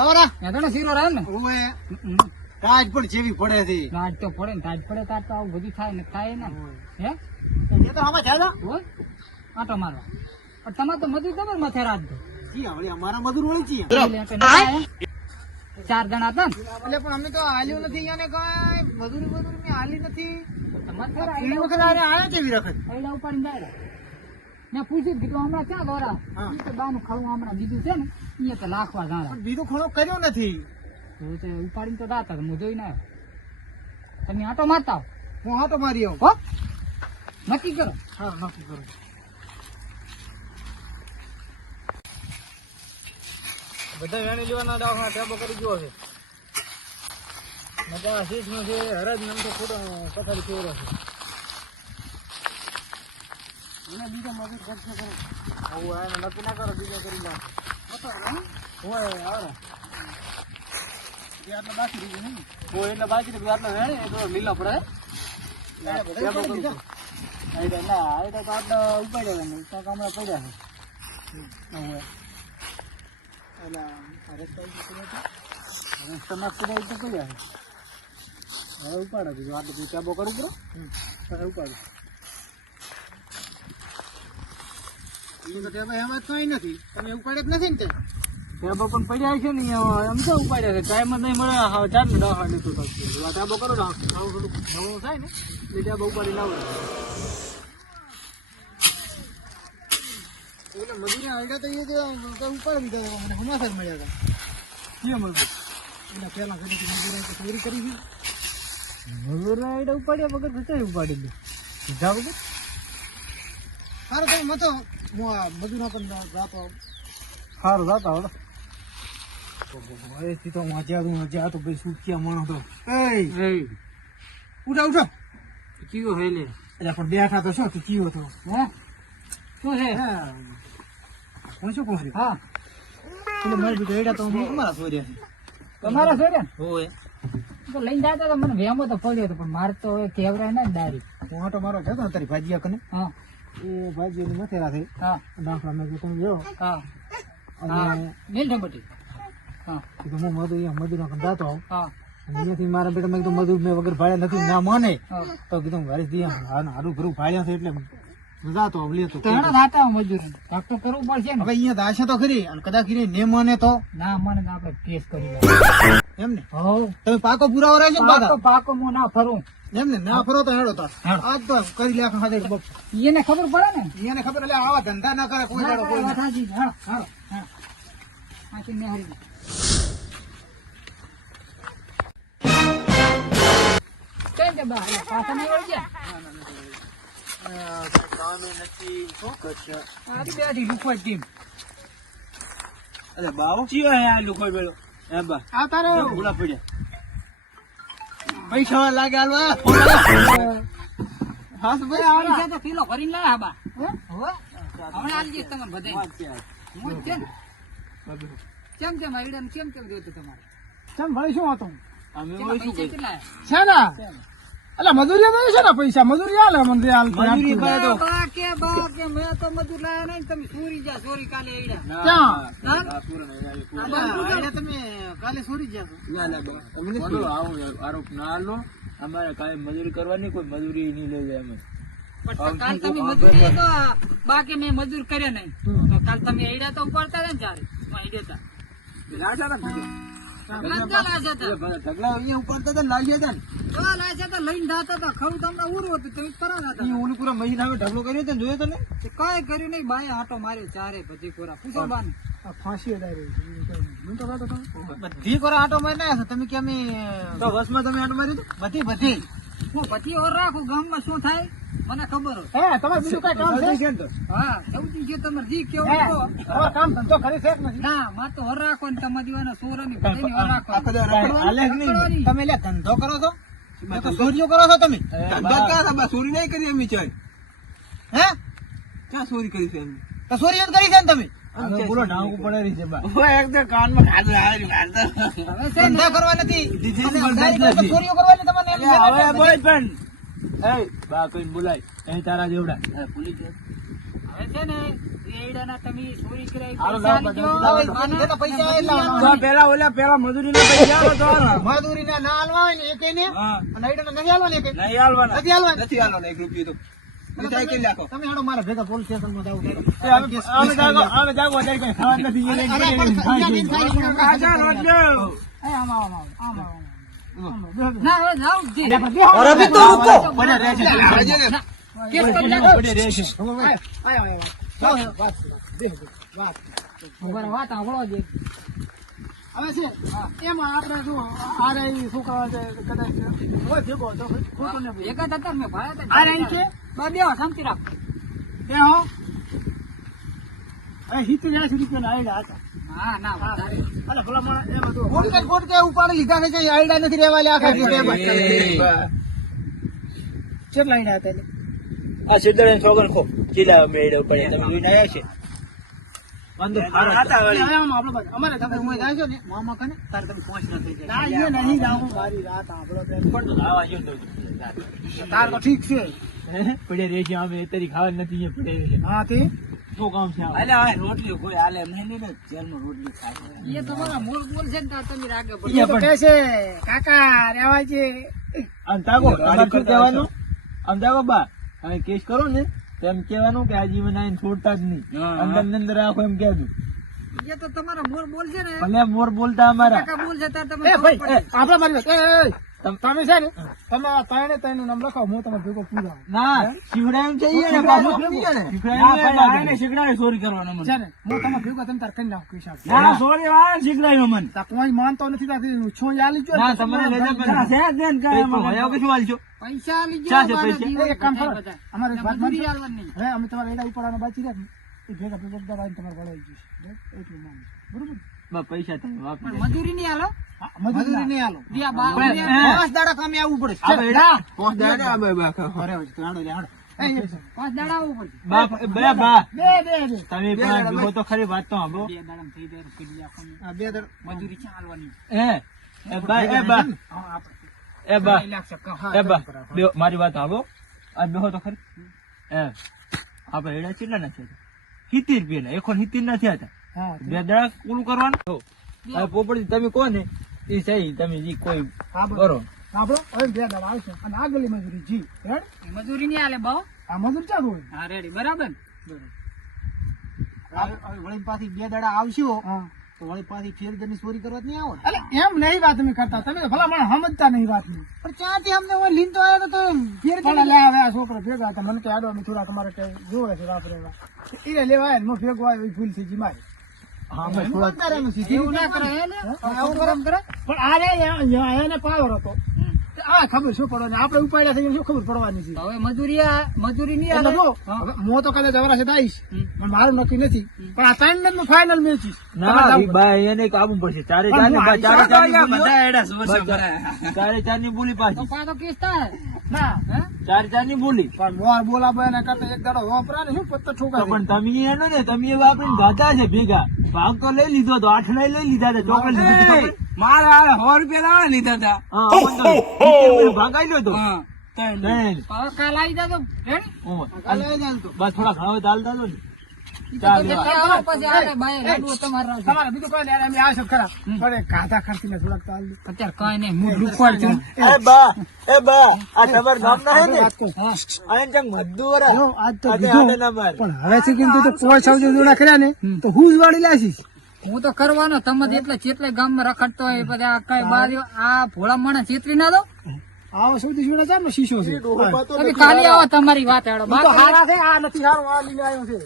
હવારા શીરો રહે ને. પણ જેવી પડે છે. રાત તો પડે ને તાજ પડે તાજ તો આવું બધું થાય ને થાય ને. હે? એ તો આમાં ચાલો. આટો મારવા પણ તમારે તો મજૂર ખબર માથે રાત દો જી હવે અમારા મજૂર છીએ? ચાર જણા હતા ને. એટલે પણ અમે તો હાલ્યું નથી યાને કાંઈ મજૂરી મજૂરી હાલી નથી. તમારે ખરા પેલી આયડા વખત આરે આયા કેવી વખત. આયડા ઉપાડીને જાય મેં પૂછ્યું કીધું હમણાં ક્યાં દોરા? હા. ઈ કે બાનું ખાવું હમણાં બીજું છે ને અહીંયા તો લાખવા ગાળા. બીજું બીજો કર્યો નથી. તો તે ઉપાડીને તો દાતા હું જોઈ ના. તમે આટો મારતા હું. આટો મારી આવું. હો. નક્કી કરો. હા નક્કી કરો. બધા વેણી લેવાના દવાખાના ટેબો કરી ગયો છે. મજા શીશ નથી છે હરજ નામ તો ખોટો પથારી કેવરો છે એને બીજો મજૂર ખર્ચો કરો આવું એને નક્કી ના કરો બીજો કરી લો હોય આવે આટલા બાકી રહી ગયું હોય એટલે બાકી રહી આટલા વેણે એ તો લીલા પડે ટેબો કરી દીધા આઈડા ના આઈડા તો આટલા ઉપાડ્યા નહીં તો હમણાં પડ્યા છે હવે એલા રસ્તામાં પડ્યા તો પડ્યા છે હવે ઉપાડો બીજું આટલું બધું ચાબો કરવું પડે હવે ઉપાડો એમ જ કઈ નથી. તમે ઉપાડે જ નથી ને તે ટેબો પણ પડ્યા છે ને એમ તો ઉપાડ્યા છે. ટાઈમ જ નહીં મળે હા ચાર ને દવા તો ટેબો કરો ને આવું થોડુંક નવું થાય ને એ ટેબો ઉપાડી લાવો. એટલે મજૂરી આઈડિયા તો એ ઉપાડી દીધા મને હમાસર મળ્યા હતા. કેમ મળતું એના પહેલાં ઘડી મજૂરી તો ચોરી કરી છે મજૂર ઉપાડ્યા વગર તો ઉપાડી દે. સીધા વગર સારું તો મતો હું આ મજૂર પણ જાતો સારું જાતા હવે હવે તો હું હું આજે આ તો ભાઈ સુખ્યા માણો તો એ ઉઠા ઉઠા! કીયો હે લે. એટલે પણ બેઠા તો શું તું કીયો તો હે? શું છે? હું. શું કહું હા. એટલે મારી બીજો એડા તો હું તમારા સોર્યા છે. તમારા સોર્યા? હોય તો લઈને જાતા તો મને વેમો તો પડ્યો હતો પણ મારે તો હવે કેવરાય ને દારી. હું તો મારો જતો ને તારી ભાજીયા કને. હા. એ ની મથેરા થઈ હા. દાખલા મેં તમે જો. હા. અને નીલ હા. તો હું મધુ અહીંયા મધુરા કને જાતો આવું હા અહીંયાથી મારા બેટા મેં કીધું મધુ મેં વગર ભાડ્યા નથી ના મને. તો કીધું વારીસ દી હારું ભરું ભાડ્યા છે એટલે જાતો આવું તો એના દાતા મજૂર ભાગ તો કરવું પડશે ને. હવે અહીંયા દાશે તો ખરી અને કદાચ ઈ ને મને તો. ના મને આપણે કેસ કરી એમ ને હો તમે પાકો પુરાવો રહે ને પાકો પાકો હું ના ફરું એમ ને ના ફરો તો હેડો તાર. આજ તો કરી લે આખા ખાતે એને ખબર પડે ને એને ખબર એટલે આવા ધંધા ના કરે કોઈ દાડો કોઈ હાજી છે. હાલો. મેં હરી ગઈ. કેમ છે બા? પાછા નહીં વળી ગયા? કામે નથી શું કરશે આ બેઠી લુખવાડ ટીમ. અરે બાવો ચિયો હે આ હે આ તારો. ભૂલા પડ્યા. પૈસા લાગે હાલવા. ભાઈ આવડી. છે તો કિલો ભરીને લાયા બા. હમણાં આલી જઈશ તમને હું છે ને. કેમ કેમ આઈડિયા ને કેમ કેમ જોઈતું તમારે? કેમ ભાઈ શું હતું કેટલા પૈસા કેટલા છે ને એટલે મજૂરી તો છે ને પૈસા. મજૂરી આલે મને આલે મજૂરી બા, બા કે બા કે મેં તો મજૂર લાયા નહીં તમે ચોરી જા ચોરી કાલે આઈડિયા ક્યાં? હા? તમે કાલે સોરી યાર આરોપ ના લો અમારે કાંઈ મજૂરી કરવાની કોઈ મજૂરી નહીં લેવી અમે. પણ કાલ તમે મજૂરી તો બા કે મેં મજૂર કર્યા નહીં. તો કાલ તમે આઈડિયા તો ઉપાડતા હતા ને ચારે આઈડિયા તા. રાજા હતા ઢગલા અહીંયા ઉપાડતા હતા ને હતા ને. તો હતા લઈને જાતા હતા. ખરું તમને ઉરું હતું તમે હતા. ઓલું પૂરા મહિના હવે ઢગલો કર્યો તો જોયો તને કઈ કર્યું નહીં બાય આટો માર્યો ચારે બધી પૂરા પૂછો બાને. ફાંસી બધી કોરા આટો મારી ના તમે કેમ તો તમે આટો મારી બધી બધી. હું પછી ઓર રાખું ગામમાં શું થાય? મને ખબર હોય. હે તમારે બીજું કઈ કામ છે? હા સૌથી જે તમારે જી કેવું હે, કામ ધંધો કરી છે નથી? ના માં તો હોર રાખો ને તમારા દીવાના જ નહીં. તમે લે ધંધો કરો છો? તો ચોરીઓ કરો છો તમે? ધંધો ક્યાં? ચોરી નહીં કરી અમે વિચાર હે? ક્યાં ચોરી કરી છે એમ તો ચોરીઓ કરી છે ને તમે? બોલો ડાંગ પડે છે. એક તો કાનમાં ધંધા કરવા નથી. ચોરીઓ કરવાની તમને એમ અલ્યા, છે હવે બોલ પણ. એય, બા કઈને બોલાય. અહીં તારા જેવડા. હે, હવે છે ને હાલવા હોય ને નથી નહીં હાલવાના. નથી હાલવાના. નથી હાલવાના એક રૂપિયો તો. તમે હેડો મારા ભેગા પોલીસ હેડો. એ અમે- અમે જાગો- અમે જાગો અત્યારે કઈ ખાવા નથી. એ આમ આમ આમ આવો, આમ આવો. ના, હવે જાઓ જ જે. અરે, અભી તો રૂકો. પડ્યા રહે છે. ના, કેસ કરી નાખો. પડ્યા રહે છે. આયો, આયો, આયો. વાત છે, બેહ, બેહ, વાત. ઊભા રહો, વાત સાંભળો જ. હવે છે એમાં આપણે જો આ રહી શું કહેવાય છે કદાચ હોય ભેગો ભાઈ ખોટું ને એક જ હતા મેં હતા. બેહો, શાંતિ રાખો. એ હો. એ સિત્તેર એંસી રૂપિયાના આયડા હતા. હા, ના, વધારે. અલા ભલા એમાં જો ગોટ કે ગોટ કે ઉપાડી લીધા જે આયડા નથી રહેવા લે આખા કેટલા આયડા હતા આ સિદ્ધાર્થ છોકરો ખો. ચીલા મેળવ પડ્યા તમે જોઈને આવ્યા છે. અંદર ખારા હતા. વળી હવે આમ આપણો બાજુ- અમારે તમે ઉમર જાજો ને? મામા કને તારે તમે પહોંચ ના થઈ જાય. ના એ નહીં જાવ. મારી રાત આપણો તો પણ તો આવા જો તો તાર તો ઠીક છે. પડ્યા રે છે અમે તારી ખાવા નથી અહીંયા પડ્યા હા તે? શું કામ છે અલે આ રોટલી કોઈ આલે નહીં ને જેલમાં રોટલી ખાય એ તમારા મૂળ બોલ છે ને તમે રાગે પડે. તો કહે છે કાકા રેવા છે આમ તાકો તમારે શું કહેવાનું? આમ તાકો બા હવે કેસ કરો ને. તો એમ કેવાનું કે આ જીવન આઈને છોડતા જ નહીં. અંદર ને અંદર રાખો એમ કહેજો. એ તો તમારા મોર બોલ છે ને ભલે મોર બોલતા અમારા. કાકા બોલ છે તાર તમે એ ખબર ભાઈ પડે. એ, આપણે મારી તમ- છે ને તમે ત્રણે ત્રણ નામ લખાવો હું તમે ભેગો પૂરા ના શિવરામ છે ને પાછું ને ચોરી કરવાનો મને. છે ને હું તમે ભેગો તમે તાર કરી નાખું સાહેબ ના સોરી વાળા શીખડાવ્યો મન. તા કોઈ માનતો નથી તાથી છો યાલી લીજો ના તમને લઈ જા પર છે જ ને કે હવે કે શું આલજો પૈસા લીજો પૈસા? એક કામ કરો. અમારે વાત નહીં. હવે અમે તમારે એડા ઉપાડવાના બાચી રહ્યા. ભેગા ભેગા તમારે વળાઈ બસ, એટલું માનો બરોબર? પૈસા તમે વાપરી મજૂરી નહીં આલો મજૂરી નહીં આલો. પાંચ દાડા કામે આવવું પડે. પાંચ દાડા આવવું તમે પણ ભેગો તો ખરી વાત તો બે થઈ જાય બે દાડા. મજૂરી હે? એ બા એ બા. એ એ મારી વાત સાંભળો. આ બેહો તો ખરી. એ આપણે એડા કેટલા ના છે સિત્તેર રૂપિયા એકો સિત્તેર ના થયા હતા? બે દડા પૂરું કરવાનું? તો પોપડી તમે કહો ને એ સહી તમે જી કોઈ હા, કરો. આપણો હવે બે દડા આવશે. અને આગળની મજૂરી જી હેડ મજૂરી નહીં આલે બહુ. આ મજૂર ક્યાં હોય હા રેડી બરાબર. હવે વળી પાછી બે દડા આવશો હા. તો વળી પાછી ફેરગરની ચોરી કરવા જ નહીં આવો એટલે એમ નહીં વાત અમે કરતા. તમે ભલા મને સમજતા નહીં વાત પણ ત્યાંથી અમને હું લીન તો આવ્યો તો ફેર પણ લે હવે આ છોકરો ભેગા હતા મને કે આડો અમે થોડા તમારે જોવે છે વાપરે એ લેવા હું ભેગો આવ્યો ભૂલ થઈ જી મારી. પણ આ રે અહીંયા એને પાવર હતો. આ ખબર શું પડવાની? આપણે ઉપાડ્યા થઈ શું ખબર પડવાની છે? હવે મજૂરી મજૂરી નહીં આવે? જો હું. તો કદાચ અવરાશે છે આવીશ પણ મારું નક્કી નથી. પણ આ ત્રણનું ફાઈનલ મેચ ભાઈ એને કાબુ પડશે. ચારે ચારની ચારે ચાર ચારે ચારની બોલી પાછી. પાછો કેસ થાય. ના હે? ચારની બોલી. પણ મોર બોલાવે એના કરતા એક દાડો વાપરા ને શું પત્તો ઠોકા પણ તમે એનો ને તમે વાપરીને ગાતા છે ભેગા. ભાગ તો લઈ લીધો તો આઠ લઈ લઈ લીધા હતા ચોકલેટ? મારા સો રૂપિયા લાવે લીધા હતા. ભાગાઈ લો. તો. હવે કાલ આવી જાજો રેડી? ઓય. કાલે આવી જાય તો. બસ થોડા ઘણા બધા હાલતા ને. પણ એ ગાધા ખર્ચીને થોડાક ચાલ દે. અત્યારે કઈ નહીં મૂળ એ બા એ બા આ તમારા ગામના હે ને? વાત કહું. આ એને ચંગ મજદૂર જો, આજ તો આને કીધું. આને ના માર. પણ હવેથી કીધું તો જોડા કર્યા ને તો હું જ વાળી લાવીશ હું તો કરવાનો તમે એટલે જેટલા ગામમાં રખડતો હોય પછી આ કઈ બાર આ ભોળા માણસ ચેતરી ના દો. આવો સુધી શું છે શીશો છે. કાલે આવો તમારી વાત હેડો. હારા છે આ નથી સારું આ લઈને આવ્યો છે.